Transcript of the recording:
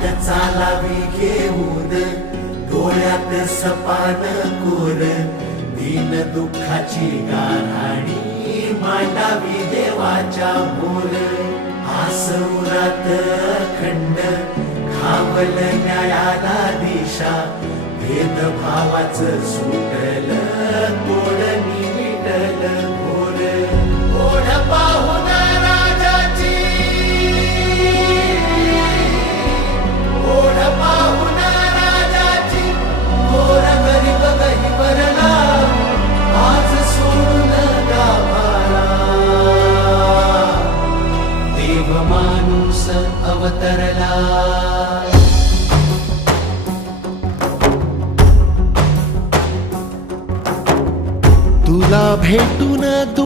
हात चालावी घेऊन डोळ्यात सपान कोर दीन दुःखाची गाऱ्हाणी मांडावी देवाच्या मोर आस उरात अखंड खावल न्यायाला दिशा भेदभावाचं सुटलं तोडणी मिटलं